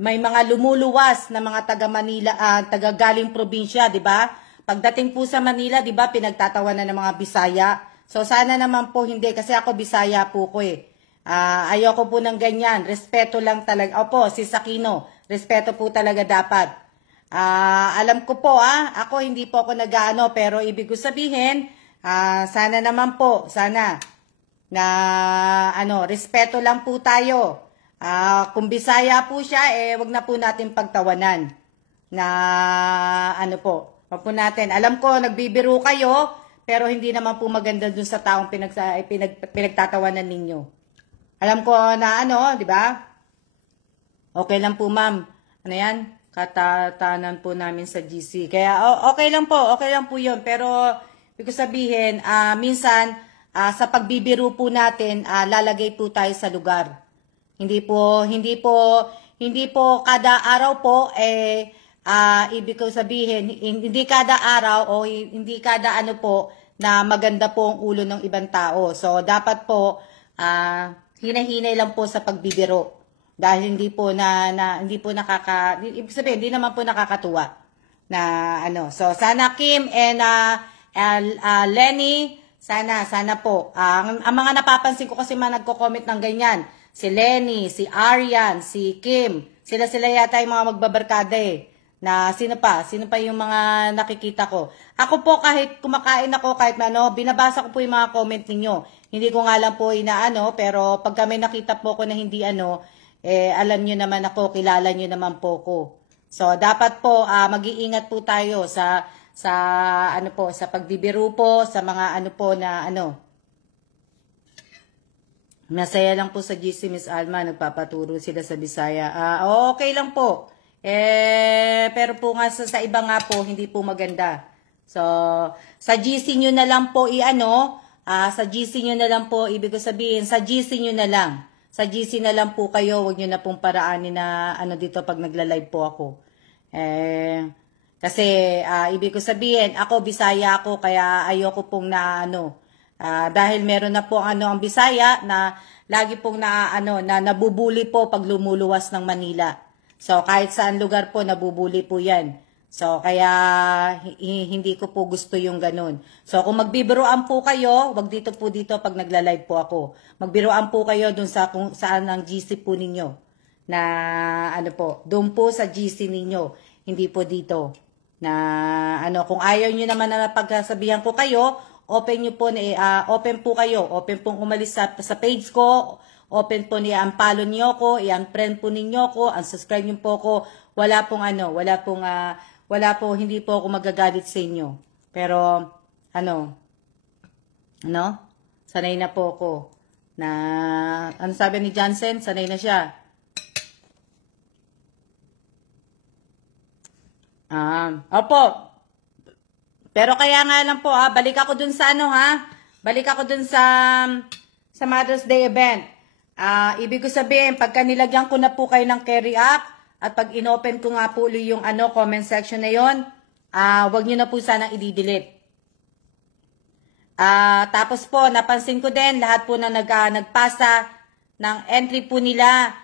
may mga lumuluwas na mga taga-Manila, taga-galing probinsya, di ba? Pagdating po sa Manila, di ba, pinagtatawanan ng mga Bisaya. So sana naman po hindi, kasi ako Bisaya po ko eh. Ayoko po ng ganyan, respeto lang talaga. Opo, si Sakino, respeto po talaga dapat. Alam ko po, ako hindi po ako nag-ano, pero ibig ko sabihin, sana naman po, sana, na, respeto lang po tayo. Kung Bisaya po siya, wag na po natin pagtawanan. Na, wag po natin. Alam ko, nagbibiro kayo, pero hindi naman po maganda dun sa taong pinagtatawanan ninyo. Alam ko na, di ba? Okay lang po, ma'am. Ano yan? Katatanan po namin sa GC. Kaya okay lang po yun. Pero ibig sabihin, minsan sa pagbibiro po natin, lalagay po tayo sa lugar. Hindi po kada araw po ibig ko sabihin, hindi kada araw o hindi kada po na maganda po ang ulo ng ibang tao. So dapat po hinahinay lang po sa pagbibiro. Dahil hindi po ibig sabihin, hindi naman po nakakatuwa na So, sana Kim and Lenny, sana po. Ang mga napapansin ko kasi nagko-comment ng ganyan. Si Lenny, si Arian, si Kim, sila yata yung mga magbabarkada Na sino pa yung mga nakikita ko. Ako po kahit kumakain ako, kahit binabasa ko po yung mga comment ninyo. Hindi ko nga lang po pero pag may nakita po ko na hindi alam nyo naman ako, kilala nyo naman po ko. So, dapat po, mag-iingat po tayo sa pagbibiro po, sa mga Masaya lang po sa GC, Miss Alma, nagpapaturo sila sa Bisaya. Okay lang po. Pero po nga sa iba nga po, hindi po maganda. So, sa GC nyo na lang po sa GC nyo na lang po, ibig ko sabihin, sa GC nyo na lang. Sa GC na lang po kayo, huwag nyo na pong paraanin na dito pag nagla-live po ako. Kasi ibig ko sabihin, ako Bisaya ako, kaya ayoko pong dahil meron na po ang Bisaya na lagi pong na nabubuli po pag lumuluwas ng Manila. So kahit saan lugar po nabubuli po 'yan. So kaya hindi ko po gusto yung ganun. So kung magbibiroan po kayo, wag dito pag nagla-live po ako. Magbiroan po kayo dun sa kung saan ang GC po ninyo. Na doon po sa GC ninyo, hindi po dito. Na kung ayaw niyo naman na pagsabihan ko kayo, open po kayo. Open pong umalis sa page ko. Open po i-unfollow niyo ko, i-unfriend po ninyo ko, unsubscribe niyo po ko. Wala po, hindi po ako magagalit sa inyo. Pero, sanay na po ako. Sabi ni Johnson, sanay na siya. Opo. Pero kaya nga lang po, balik ako dun sa balik ako dun sa Mother's Day event. Ibig ko sabihin, pagka nilagyan ko na po kayo ng carry up, at pag inopen ko nga po ulit yung comment section na yon, wag nyo na po sana i-delete. Tapos po, napansin ko din, lahat po na nagpasa ng entry po nila,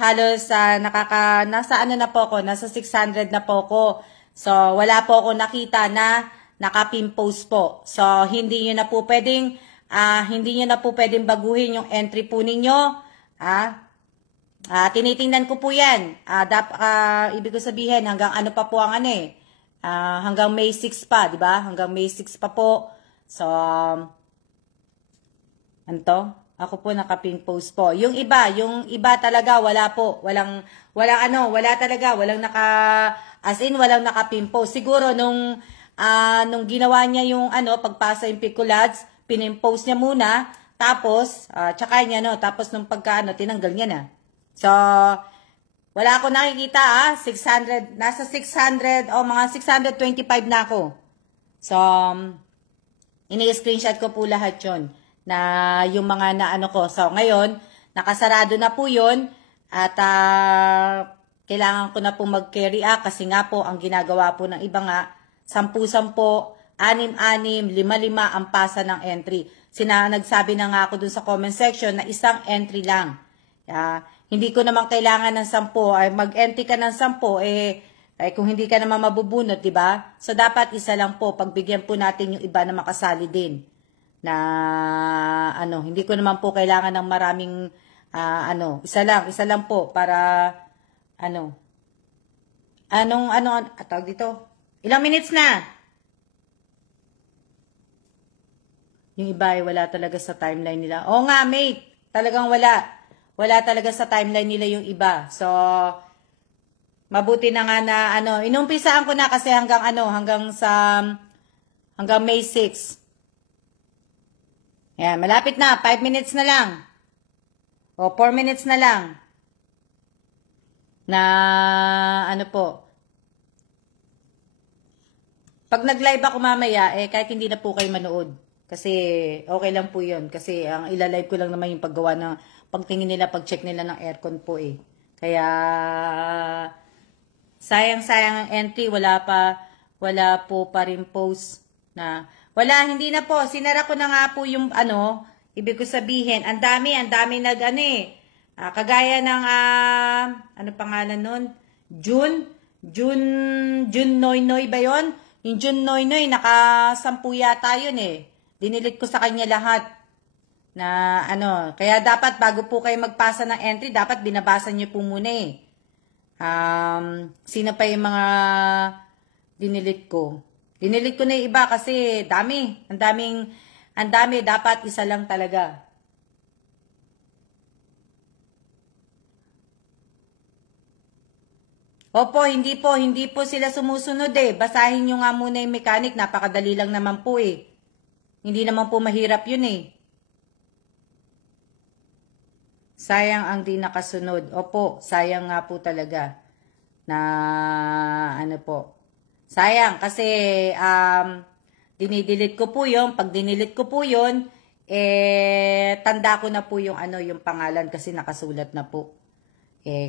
halos nasa na po ako, nasa 600 na po ako. So, wala po ako nakita na nakapin post po. So, hindi nyo na po pwedeng baguhin yung entry po ninyo. Tinitingnan ko po yan. Ibig ko sabihin, hanggang pa po ang hanggang May 6 pa, di ba? Hanggang May 6 pa po. So, ako po nakapin post po. Yung iba talaga, wala po. Walang nakapin post. Siguro, nung ginawa niya yung pagpasa yung Picolads, pinimpost niya muna, tapos, tsaka niya, tapos nung tinanggal niya na. So, wala ako nakikita, 600, nasa 600, mga 625 na ako. So, ini-screenshot ko po lahat yon na yung mga ko. So, ngayon, nakasarado na po yun, at kailangan ko na po mag-carry kasi nga po, ang ginagawa po ng iba nga, 10-10, 6-6, 5-5 ang pasa ng entry. Nagsabi na nga ako dun sa comment section na isang entry lang. Hindi ko naman kailangan ng 10. Mag-entry ka ng 10, kung hindi ka naman mabubunot, di ba? So, dapat isa lang po. Pagbigyan po natin yung iba na makasali din. Na, hindi ko naman po kailangan ng maraming, isa lang po para, Tawag dito? Ilang minutes na? Yung iba ay wala talaga sa timeline nila. Oo nga, mate. Talagang wala. Wala talaga sa timeline nila yung iba. So, mabuti na nga na, inumpisaan ko na kasi hanggang May 6. Yan, malapit na. 5 minutes na lang. O, 4 minutes na lang. Na, pag nag-live ako mamaya, kahit hindi na po kayo manood. Kasi, okay lang po yun. Kasi, ang ilalive ko lang naman yung paggawa ng, pagtingin nila, pag-check nila ng aircon po Kaya, sayang-sayang ang entry. Wala po pa rin post na, hindi na po. Sinara ko na nga po yung, ibig ko sabihin, ang dami kagaya ng, pangalan nun? June Noynoy ba yun? Yung June Noynoy, naka-10 yata yun Dinilit ko sa kanya lahat. Na, kaya dapat, bago po kayo magpasa ng entry, dapat binabasa nyo po muna sino pa yung mga dinilit ko? Dinilit ko na yung iba kasi dami. Ang dami, dapat isa lang talaga. Opo, hindi po sila sumusunod Basahin nyo nga muna yung mechanic, napakadali lang naman po Hindi naman po mahirap yun Sayang ang di nakasunod. Opo, sayang nga po talaga. Na, sayang kasi, dinidelete ko po yun. Pag dinidelete ko po yun, tanda ko na po yung, yung pangalan kasi nakasulat na po.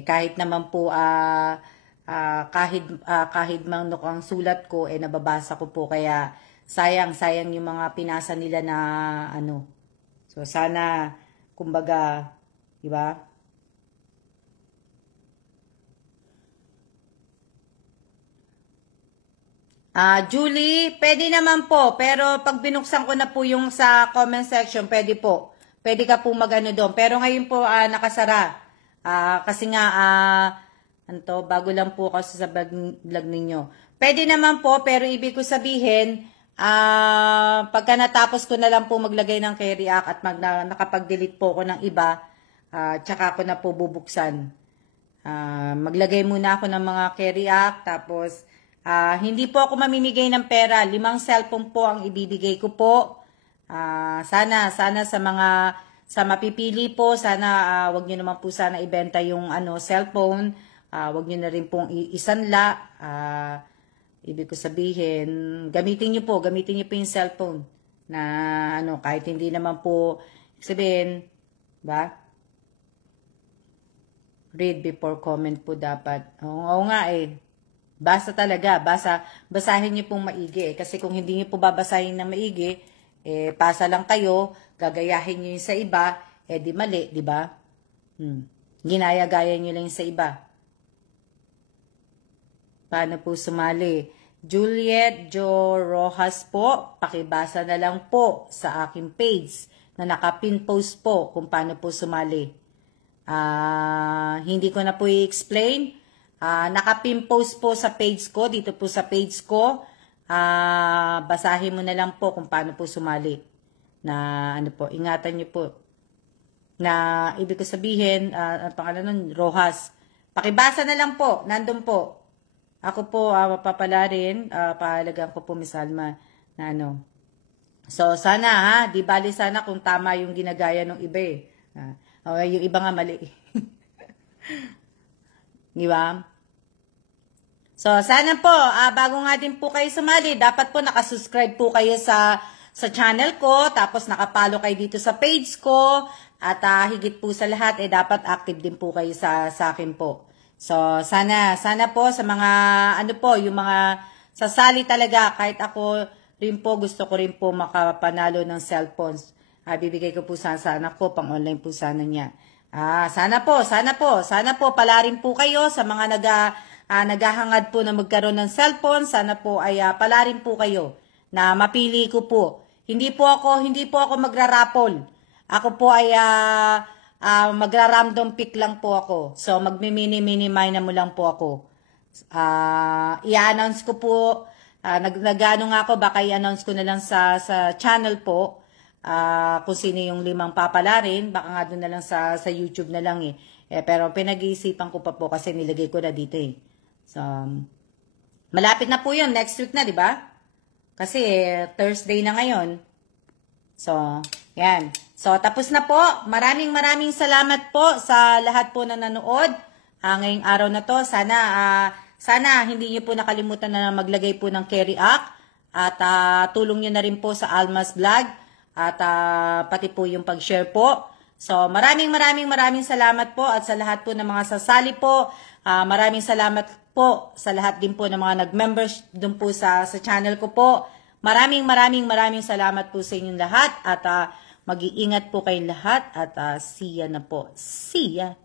Kahit naman po, kahit mang ang sulat ko, nababasa ko po. Kaya, sayang yung mga pinasa nila na, So, sana, kumbaga, diba? Julie, pwede naman po. Pero pag binuksan ko na po yung sa comment section, pwede po. Pwede ka po magano doon. Pero ngayon po, nakasara. Kasi nga, bago lang po kasi sa vlog ninyo. Pwede naman po, pero ibig ko sabihin, pagka natapos ko na lang po maglagay ng K-React at nakapag-delete po ko ng iba, tsaka ko na po bubuksan. Maglagay muna ako ng mga K-React, tapos hindi po ako mamimigay ng pera. 5 cellphone po ang ibibigay ko po. Sana sa mapipili po, sana wag niyo naman po sana ibenta yung cellphone. Wag niyo na rin pong isanla. Ibig ko sabihin, gamitin niyo po yung cellphone na kahit hindi naman po sabihin, ba? Read before comment po dapat. Oo nga Basa talaga. Basahin niyo pong maigi Kasi kung hindi niyo po babasahin ng maigi, pasa lang kayo, gagayahin niyo yung sa iba, di mali, di ba? Ginaya-gaya niyo lang sa iba. Paano po sumali? Juliet Jo Rojas po, pakibasa na lang po sa aking page na nakapin post po kung paano po sumali. Hindi ko na po i-explain. Nakapin post po sa page ko, dito po sa page ko. Basahin mo na lang po kung paano po sumali. Na ingatan niyo po. Na ibig ko sabihin, pangalan nun, Rojas. Pakibasa na lang po, nandun po. Ako po, mapapala rin, pahalagan ko po, Miss Alma, na So, sana di bali sana kung tama yung ginagaya ng iba yung iba nga mali. Di ba? So, sana po, bago nga din po kayo sumali, dapat po nakasubscribe po kayo sa channel ko, tapos nakapalo kayo dito sa page ko, at higit po sa lahat, dapat active din po kayo sa akin po. So, sana po sa mga, yung mga sasali talaga, kahit ako rin po, gusto ko rin po makapanalo ng cellphones. Bibigay ko po sana sa anak ko, pang online po sana niya. Sana po, pala rin po kayo sa mga naghahangad po na magkaroon ng cellphone, sana po ay pala rin po kayo na mapili ko po. Hindi po ako magrarapol. Ako po ay magra-random pick lang po ako. So, magmi-mini-mini-mine na mo lang po ako. I-announce ko po, nag-ano nga ako, baka i-announce ko na lang sa channel po, kung sino yung 5 papalarin, baka nga doon na lang sa YouTube na lang eh. Pero pinag-iisipan ko pa po kasi nilagay ko na dito eh. So, malapit na po yun, next week na, di ba? Kasi Thursday na ngayon. So, yan. So, tapos na po. Maraming salamat po sa lahat po na nanood. Ngayong araw na to, sana hindi niyo po nakalimutan na maglagay po ng carry act at tulong niyo na rin po sa Alma's Vlog at pati po yung pag-share po. So maraming salamat po at sa lahat po ng mga sasali po. Maraming salamat po sa lahat din po ng mga nag-members dun po sa channel ko po. Maraming salamat po sa inyong lahat at mag-iingat po kayong lahat at see ya na po. See ya!